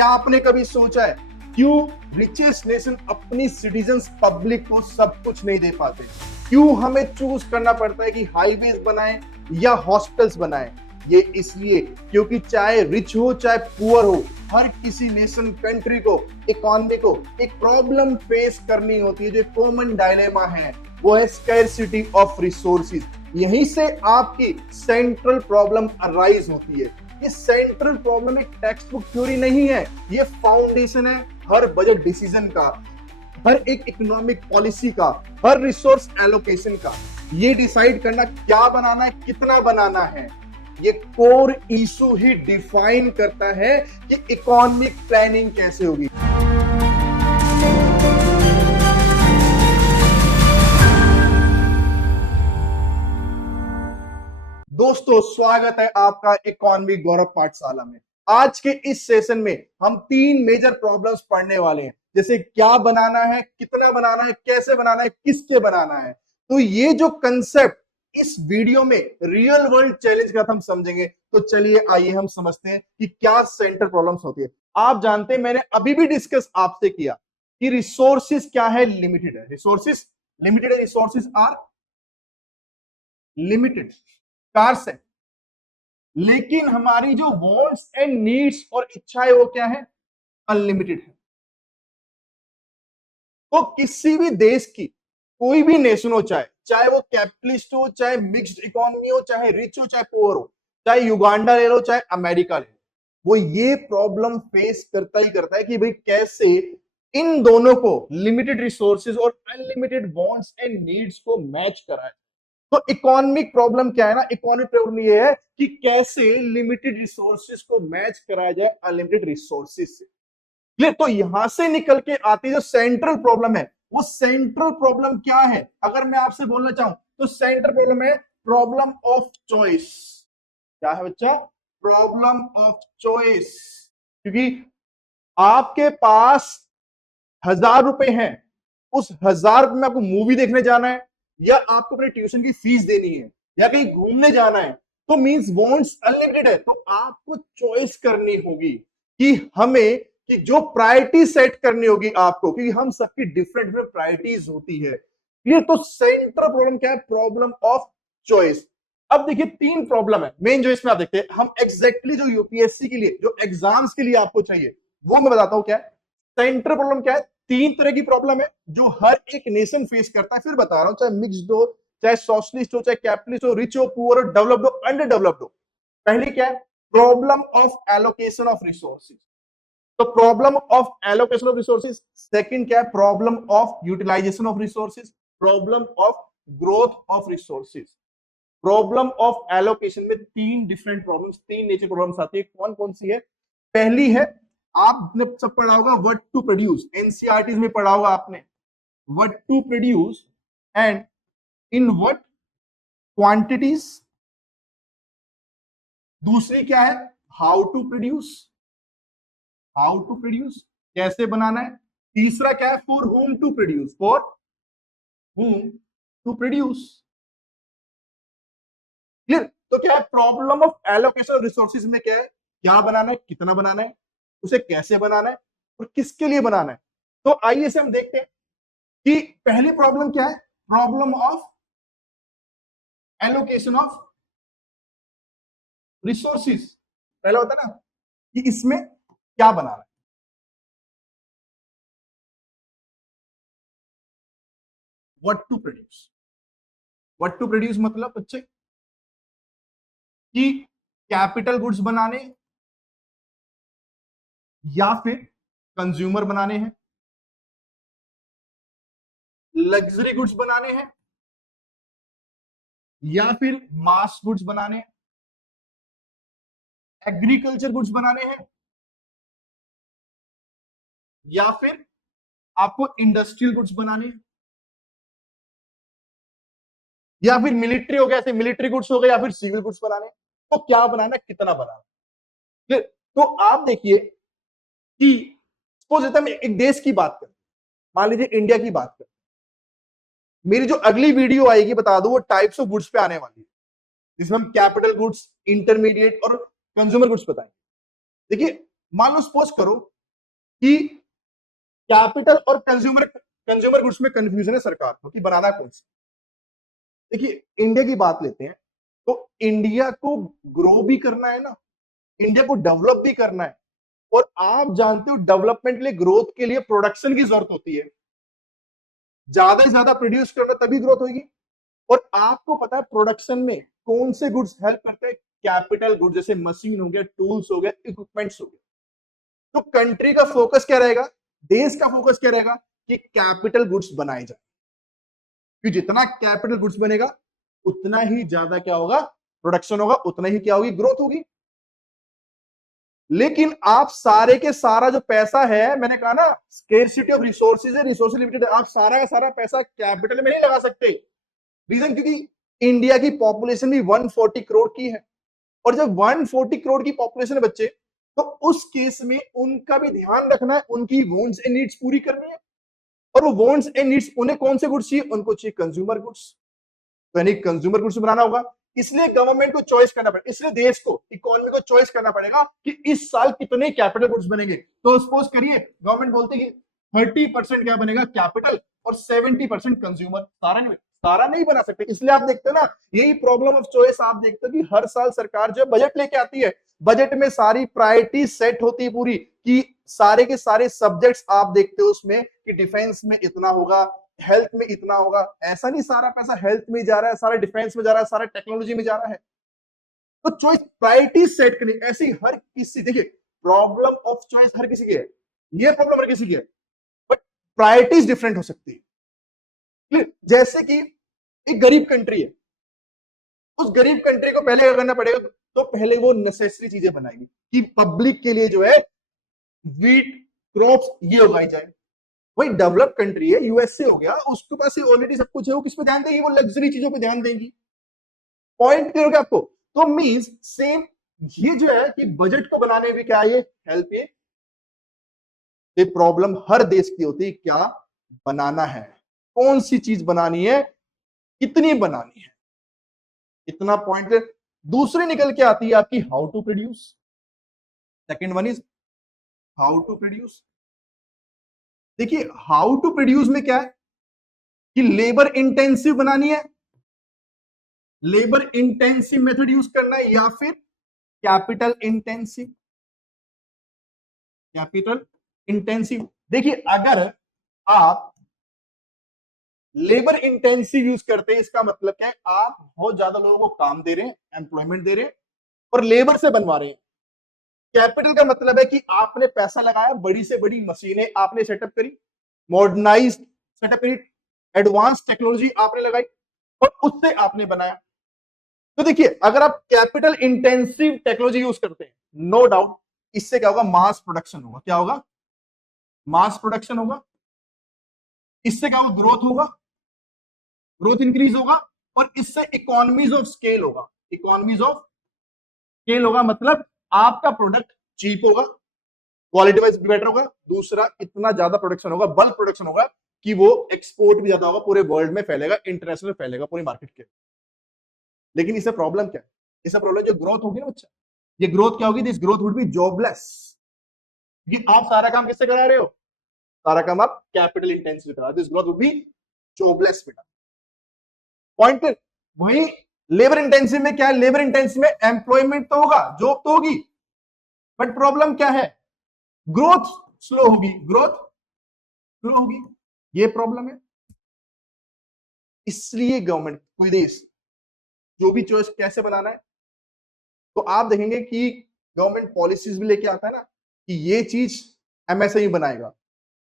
क्या आपने कभी सोचा है क्यों रिचेस्ट नेशन अपनी सिटीजन्स पब्लिक को सब कुछ नहीं दे पाते? क्यों हमें चूज करना पड़ता है कि हाईवेज बनाएं या हॉस्पिटल्स बनाएं? ये इसलिए क्योंकि चाहे रिच हो चाहे पुअर हो, हर किसी नेशन कंट्री को, इकोनॉमी को एक प्रॉब्लम फेस करनी होती है। जो कॉमन डायलेमा है वो है स्कैरसिटी ऑफ रिसोर्सेज। यहीं से आपकी सेंट्रल प्रॉब्लम अराइज होती है। ये सेंट्रल प्रॉब्लम एक टेक्स्ट बुक थ्योरी नहीं है, ये फाउंडेशन है हर बजट डिसीजन का, हर एक इकोनॉमिक पॉलिसी का, हर रिसोर्स एलोकेशन का। ये डिसाइड करना क्या बनाना है, कितना बनाना है, ये कोर इशू ही डिफाइन करता है कि इकोनॉमिक प्लानिंग कैसे होगी। दोस्तों, स्वागत है आपका इकोनॉमी गौरव पाठशाला में। आज के इस सेशन में हम 3 मेजर प्रॉब्लम्स पढ़ने वाले हैं, जैसे क्या बनाना है, कितना बनाना है, कैसे बनाना है, किसके बनाना है। तो ये जो कंसेप्ट इस वीडियो में रियल वर्ल्ड चैलेंज का हम समझेंगे। तो चलिए आइए हम समझते हैं कि क्या सेंट्रल प्रॉब्लम्स होती है। आप जानते हैं, मैंने अभी भी डिस्कस आपसे किया कि रिसोर्सेज क्या है, लिमिटेड है। रिसोर्सेज लिमिटेड है, रिसोर्सेज आर लिमिटेड, कार्स है। लेकिन हमारी जो वांट्स एंड नीड्स और इच्छाएं वो क्या है, अनलिमिटेड है। तो किसी भी देश की कोई भी नेशन हो, चाहे वो कैपिटलिस्ट हो, चाहे मिक्स्ड इकोनॉमी हो, चाहे रिच हो चाहे पुअर हो, चाहे युगांडा ले लो चाहे अमेरिका ले लो, वो ये प्रॉब्लम फेस करता ही करता है कि भाई कैसे इन दोनों को, लिमिटेड रिसोर्सेज और अनलिमिटेड वांट्स एंड नीड्स को मैच कराए। तो इकोनॉमिक प्रॉब्लम क्या है ना, इकोनॉमिक प्रॉब्लम ये है कि कैसे लिमिटेड रिसोर्सेज को मैच कराया जाए अनलिमिटेड रिसोर्सेज से। तो यहां से निकल के आती जो सेंट्रल प्रॉब्लम है, वो सेंट्रल प्रॉब्लम क्या है अगर मैं आपसे बोलना चाहूं तो सेंट्रल प्रॉब्लम है प्रॉब्लम ऑफ चॉइस। क्या है बच्चा? Problem of choice. क्योंकि आपके पास 1000 रुपए हैं, उस 1000 रुपए में आपको मूवी देखने जाना है, या आपको अपने ट्यूशन की फीस देनी है, या कहीं घूमने जाना है, तो मींस वांट्स अनलिमिटेड है। तो आपको चॉइस करनी होगी कि हमें कि जो प्रायोरिटी सेट करनी होगी आपको, क्योंकि हम सबकी डिफरेंट डिफरेंट प्रायोरिटीज होती है। ये तो सेंट्रल प्रॉब्लम क्या है, प्रॉब्लम ऑफ चॉइस। अब देखिए 3 प्रॉब्लम है मेन जो इसमें आप देखते हैं। हम एग्जैक्टली जो यूपीएससी के लिए, जो एग्जाम्स के लिए आपको चाहिए, वो मैं बताता हूं क्या है। सेंट्रल प्रॉब्लम क्या है? 3 तरह की प्रॉब्लम है जो हर एक नेशन फेस करता है। फिर बता रहा हूं, चाहे मिक्स्ड हो, चाहे सोशलिस्ट हो, चाहे कैपिटलिस्ट हो, रिच हो, पुअर हो, डेवलप्ड हो, अंडर डेवलप्ड हो। पहली क्या है? Problem of allocation of resources. तो problem of allocation of resources. Second क्या है? Problem of utilisation of resources. Problem of growth of resources. Problem of allocation में 3 डिफरेंट प्रॉब्लम्स, 3 नेचर प्रॉब्लम्स आती है। कौन कौन सी है? पहली है, आपने सब पढ़ा होगा, व्हाट टू प्रोड्यूस। एनसीईआरटी में पढ़ा होगा आपने, what to produce and in what quantities. दूसरी क्या है? How to produce. How to produce, कैसे बनाना है। तीसरा क्या है? For whom to produce. For whom to produce. Clear? तो क्या है problem of allocation of resources में? क्या है, क्या बनाना है, कितना बनाना है, उसे कैसे बनाना है और किसके लिए बनाना है। तो आइए से हम देखते हैं कि पहली प्रॉब्लम क्या है, problem of allocation of resources. पहला होता है ना कि इसमें क्या बनाना है। What to produce. What to produce मतलब बच्चे कि कैपिटल गुड्स बनाने या फिर कंज्यूमर बनाने हैं, लग्जरी गुड्स बनाने हैं, या फिर मास गुड्स बनाने हैं, एग्रीकल्चर गुड्स बनाने हैं, या फिर आपको इंडस्ट्रियल गुड्स बनाने हैं, या फिर मिलिट्री हो गया, ऐसे मिलिट्री गुड्स हो गए, या फिर सिविल गुड्स बनाने हैं। तो क्या बनाना है, कितना बनाना है। तो आप देखिए कि सपोज हम एक देश की बात करें, मान लीजिए इंडिया की बात करें। मेरी जो अगली वीडियो आएगी, बता दो, वो टाइप्स ऑफ गुड्स पे आने वाली है, जिसमें हम कैपिटल गुड्स, इंटरमीडिएट और कंज्यूमर गुड्स बताएंगे। देखिए मान लो सपोज करो कि कैपिटल और कंज्यूमर गुड्स में कंफ्यूजन है सरकार को कि बनाना कौन सा। देखिए इंडिया की बात लेते हैं, तो इंडिया को ग्रो भी करना है ना, इंडिया को डेवलप भी करना है, और आप जानते हो डेवलपमेंट के लिए, ग्रोथ के लिए प्रोडक्शन की जरूरत होती है, ज्यादा से ज्यादा प्रोड्यूस करना तभी ग्रोथ होगी। और आपको पता है प्रोडक्शन में कौन से गुड्स हेल्प करते हैं, कैपिटल गुड्स, जैसे मशीन हो गया, टूल्स हो गया, इक्विपमेंट्स हो गया। तो कंट्री का फोकस क्या रहेगा, देश का फोकस क्या रहेगा कि कैपिटल गुड्स बनाए जाए, कि जितना कैपिटल गुड्स बनेगा उतना ही ज्यादा क्या होगा, प्रोडक्शन होगा, उतना ही क्या होगी, ग्रोथ होगी। लेकिन आप सारे के सारा जो पैसा है, मैंने कहा ना स्केर्सिटी ऑफ रिसोर्सेज है, रिसोर्स लिमिटेड है, आप सारा का सारा पैसा कैपिटल में नहीं लगा सकते। रीजन क्योंकि इंडिया की पॉपुलेशन भी 140 करोड़ की है, और जब 140 करोड़ की पॉपुलेशन है बच्चे, तो उस केस में उनका भी ध्यान रखना है, उनकी वांट्स एंड नीड्स पूरी करनी है। और वो वांट्स एंड नीड्स, उन्हें कौन से गुड्स चाहिए, उनको चाहिए कंज्यूमर गुड्स, तो यानी कंज्यूमर गुड्स बनाना होगा। इसलिए गवर्नमेंट को चॉइस करना पड़ेगा, इसलिए देश को, इकोनॉमी को चॉइस करना पड़ेगा कि इस साल कितने कैपिटल गुड्स बनेंगे। तो सपोज करिए गवर्नमेंट बोलती है कि 30% क्या बनेगा कैपिटल और 70% कंज्यूमर। सारा नहीं बना सकते, इसलिए आप देखते हो ना, यही प्रॉब्लम ऑफ चॉइस आप देखते हो कि हर साल सरकार जो बजट लेके आती है, बजट में सारी प्रायोरिटी सेट होती है पूरी, कि सारे के सारे सब्जेक्ट्स आप देखते हो उसमें कि डिफेंस में इतना होगा, हेल्थ में इतना होगा। ऐसा नहीं सारा पैसा हेल्थ में जा रहा है, सारा डिफेंस में जा रहा है, सारा टेक्नोलॉजी में जा रहा है। तो चॉइस प्रायोरिटी सेट करनी, ऐसी हर किसी, देखिए प्रॉब्लम ऑफ चॉइस हर किसी की है, ये प्रॉब्लम हर किसी की है, बट प्रायोरिटीज डिफरेंट हो सकती है। क्लियर? जैसे कि एक गरीब कंट्री है, उस गरीब कंट्री को पहले क्या करना पड़ेगा, तो पहले वो नेसेसरी चीजें बनाएगी कि पब्लिक के लिए जो है व्हीट क्रॉप्स ये उगाई जाए। वही डेवलप कंट्री है, यूएसए हो गया, उसके पास ऑलरेडी सब कुछ है, वो किस पे ध्यान देगी, वो लग्जरी चीजों पे ध्यान देंगी। पॉइंट क्लियर हो गया आपको? तो मींस सेम ये जो है कि बजट को बनाने में क्या, ये हेल्प, ये प्रॉब्लम हर देश की होती है, क्या बनाना है, कौन सी चीज बनानी है, कितनी बनानी है, इतना पॉइंट। दूसरी निकल के आती है आपकी how to produce. Second one is how to produce. देखिए हाउ टू प्रोड्यूस में क्या है कि लेबर इंटेंसिव बनानी है, लेबर इंटेंसिव मेथड यूज करना है, या फिर कैपिटल इंटेंसिव। कैपिटल इंटेंसिव, देखिए अगर आप लेबर इंटेंसिव यूज करते हैं, इसका मतलब क्या है, आप बहुत ज्यादा लोगों को काम दे रहे हैं, एम्प्लॉयमेंट दे रहे हैं, और लेबर से बनवा रहे हैं। कैपिटल का मतलब है कि आपने पैसा लगाया, बड़ी से बड़ी मशीनें आपने सेटअप करी, मॉडर्नाइज सेटअप करी, एडवांस टेक्नोलॉजी आपने लगाई, और उससे आपने बनाया। तो देखिए अगर आप कैपिटल इंटेंसिव टेक्नोलॉजी यूज करते हैं, नो डाउट इससे क्या होगा, मास प्रोडक्शन होगा। क्या होगा, मास प्रोडक्शन होगा। इससे क्या होगा, ग्रोथ होगा, ग्रोथ इंक्रीज होगा, और इससे इकोनॉमीज ऑफ स्केल होगा। इकोनॉमीज ऑफ स्केल होगा मतलब आपका प्रोडक्ट चीप होगा, क्वालिटी वाइज बेटर होगा, दूसरा इतना ज्यादा प्रोडक्शन होगा, बल्क प्रोडक्शन होगा कि वो एक्सपोर्ट भी ज्यादा होगा, पूरे वर्ल्ड में फैलेगा, इंटरनेशनल फैलेगा, पूरी मार्केट के। लेकिन इससे प्रॉब्लम क्या है, इससे प्रॉब्लम जो ग्रोथ होगी ना बच्चा, ये ग्रोथ क्या होगी, this growth would be jobless. क्योंकि आप सारा काम किससे करा रहे हो, सारा काम आप कैपिटल इंटेंसिव करा, this growth would be jobless बेटा। पॉइंट। वही लेबर इंटेंसिव में क्या है, लेबर इंटेंसिव में एम्प्लॉयमेंट तो होगा, जॉब तो होगी, बट प्रॉब्लम क्या है, ग्रोथ स्लो होगी, ग्रोथ स्लो होगी, ये प्रॉब्लम है। इसलिए गवर्नमेंट, कोई देश जो भी चॉइस कैसे बनाना है, तो आप देखेंगे कि गवर्नमेंट पॉलिसीज भी लेके आता है ना कि ये चीज एमएसएमई बनाएगा।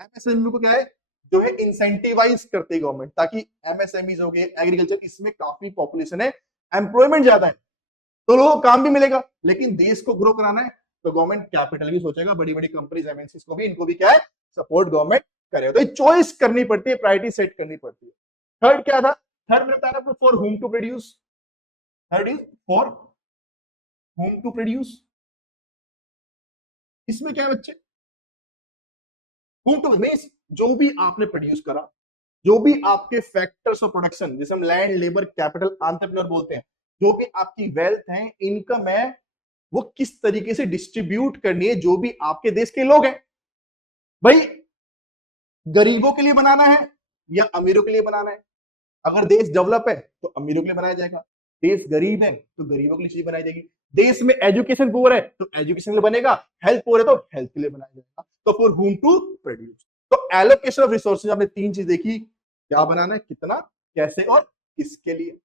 एमएसएमई को क्या है, जो है इंसेंटिवाइज करती है गवर्नमेंट, ताकि एमएसएमई हो गए, एग्रीकल्चर, इसमें काफी पॉपुलेशन है, एम्प्लॉयमेंट ज्यादा है, तो लोगों को काम भी मिलेगा। लेकिन देश को ग्रो कराना है तो गवर्नमेंट कैपिटल भी सोचेगा, बड़ी बड़ी कंपनीज एमएनसीज को भी, इनको भी क्या है, सपोर्ट गवर्नमेंट करेगा। तो चॉइस करनी पड़ती है, प्रायोरिटी सेट करनी पड़ती है। थर्ड क्या था, थर्ड में बताया for whom to produce. Third is for whom to produce. इसमें क्या है बच्चे, होम टू मींस जो भी आपने प्रोड्यूस करा, जो भी आपके फैक्टर्स ऑफ प्रोडक्शन, जैसे हम लैंड, लेबर, कैपिटल, एंटरप्रेन्योर बोलते हैं, जो भी आपकी वेल्थ है, इनकम है, वो किस तरीके से डिस्ट्रीब्यूट करनी है जो भी आपके देश के लोग हैं। भाई गरीबों के लिए बनाना है या अमीरों के लिए बनाना है? अगर देश डेवलप है तो अमीरों के लिए बनाया जाएगा, देश गरीब है तो गरीबों के लिए चीज बनाई जाएगी, देश में एजुकेशन पुअर है तो एजुकेशन के लिए बनेगा, हेल्थ पुअर है तो हेल्थ के लिए बनाया जाएगा। तो फॉर हुम टू प्रोड्यूस। तो एलोकेशन ऑफ रिसोर्सेज आपने तीन चीज देखी, क्या बनाना है, कितना, कैसे और किसके लिए।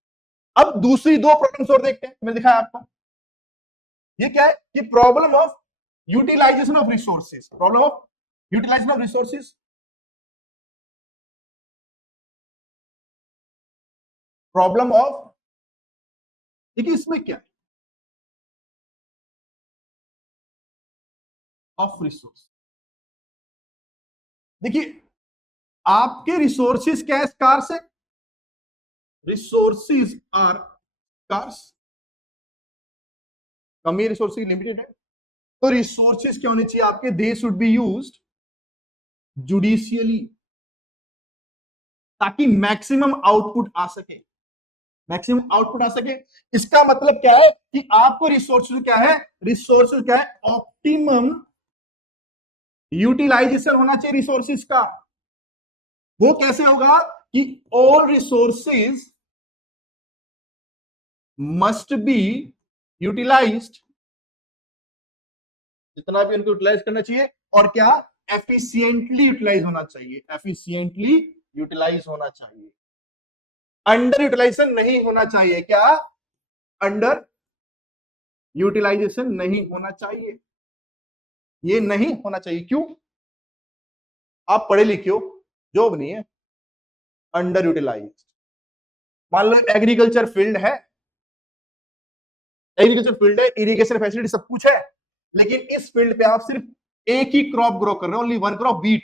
अब दूसरी दो प्रॉब्लम्स और देखते हैं, मैंने दिखाया आपको। ये क्या है कि problem of utilisation of resources, problem of utilisation of resources, problem of, देखिए इसमें क्या है, ऑफ रिसोर्स। देखिए आपके रिसोर्सेज क्या है, स्कार्स है, रिसोर्सेज आर स्कार्स, कमी रिसोर्सेज लिमिटेड है, तो रिसोर्सेज क्या होने चाहिए आपके, they should be used judicially, ताकि मैक्सिमम आउटपुट आ सके, मैक्सिमम आउटपुट आ सके। इसका मतलब क्या है कि आपको रिसोर्सेज क्या है, रिसोर्सेज क्या है, ऑप्टिमम यूटिलाइजेशन होना चाहिए रिसोर्सेज का। वो कैसे होगा कि all resources must be utilized, जितना भी उनको यूटिलाइज करना चाहिए, और क्या, एफिशिएंटली यूटिलाइज होना चाहिए, एफिशिएंटली यूटिलाइज होना चाहिए, अंडर यूटिलाइजेशन नहीं होना चाहिए, क्या, अंडर यूटिलाइजेशन नहीं होना चाहिए, ये नहीं होना चाहिए। क्यों, आप पढ़े लिखे हो, जॉब नहीं है, अंडर यूटिलाइज। मान लो एग्रीकल्चर फील्ड है, एग्रीकल्चर फील्ड है, इरिगेशन फैसिलिटी सब कुछ है, लेकिन इस फील्ड पे आप सिर्फ एक ही क्रॉप ग्रो कर रहे हो, ओनली वन क्रॉप, व्हीट,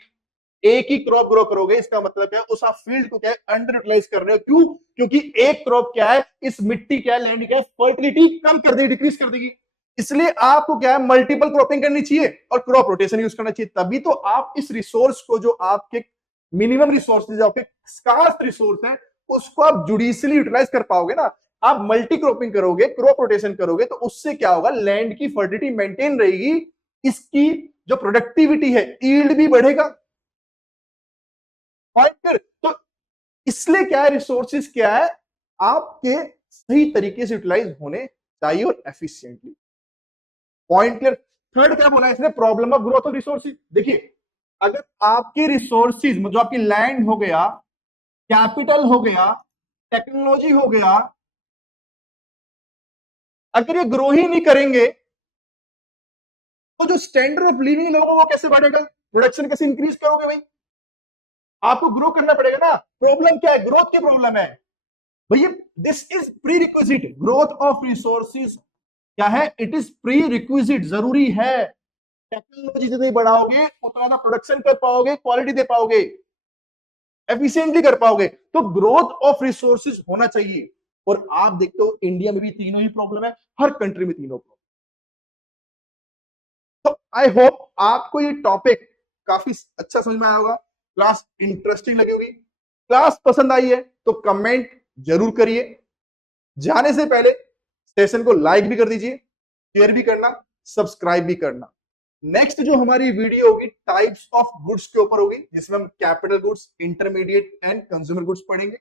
एक ही क्रॉप ग्रो करोगे, इसका मतलब क्या है, उस आप फील्ड को क्या है, अंडर यूटिलाइज कर रहे हो। क्यों, क्योंकि एक क्रॉप क्या है, इस मिट्टी क्या है, लैंड क्या है, फर्टिलिटी कम कर देगी, डिक्रीज कर देगी। इसलिए आपको क्या है, मल्टीपल क्रॉपिंग करनी चाहिए और क्रॉप रोटेशन यूज करना चाहिए, तभी तो आप इस रिसोर्स को, जो आपके मिनिमम रिसोर्सेज, आपके स्कार्स रिसोर्स है, उसको आप जुडिशियली यूटिलाइज कर पाओगे ना। आप मल्टी क्रॉपिंग करोगे, क्रॉप रोटेशन करोगे, तो उससे क्या होगा, लैंड की फर्टिलिटी मेंटेन रहेगी, इसकी जो प्रोडक्टिविटी है, ईल्ड भी बढ़ेगा। तो इसलिए क्या है, रिसोर्सेज क्या है, आपके सही तरीके से यूटिलाइज होने चाहिए और एफिशिएंटली। Point clear. थर्ड क्या बोला इसने, problem of growth of resources. देखिए अगर आपके रिसोर्सेज, जो आपकी लैंड हो गया, कैपिटल हो गया, टेक्नोलॉजी हो गया, अगर ये ग्रो ही नहीं करेंगे तो जो स्टैंडर्ड ऑफ लिविंग लोगों को कैसे बढ़ेगा, प्रोडक्शन कैसे इंक्रीज करोगे भाई, आपको ग्रो करना पड़ेगा ना। प्रॉब्लम क्या है, ग्रोथ की प्रॉब्लम है भैया, this is pre requisite, growth of resources क्या है, इट इज प्री रिक्विजिट, जरूरी है। टेक्नोलॉजी जितनी बढ़ाओगे उतना ज्यादा प्रोडक्शन कर पाओगे, क्वालिटी दे पाओगे, एफिशिएंटली कर पाओगे, तो ग्रोथ ऑफ रिसोर्सेज होना चाहिए। और आप देखते हो इंडिया में भी तीनों ही प्रॉब्लम है, हर कंट्री में तीनों प्रॉब्लम। तो आई होप आपको ये टॉपिक काफी अच्छा समझ में आया होगा, क्लास इंटरेस्टिंग लगी होगी। क्लास पसंद आई है तो कमेंट जरूर करिए, जाने से पहले सेशन को लाइक भी कर दीजिए, शेयर भी करना, सब्सक्राइब भी करना। नेक्स्ट जो हमारी वीडियो होगी टाइप्स ऑफ गुड्स के ऊपर होगी, जिसमें हम capital goods, intermediate and consumer goods पढ़ेंगे,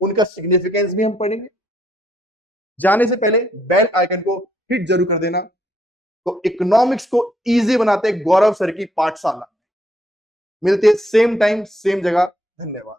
उनका सिग्निफिकेंस भी हम पढ़ेंगे। जाने से पहले बेल आइकन को हिट जरूर कर देना। तो इकोनॉमिक्स को इजी बनाते गौरव सर की पाठशाला, मिलते सेम टाइम सेम जगह। धन्यवाद।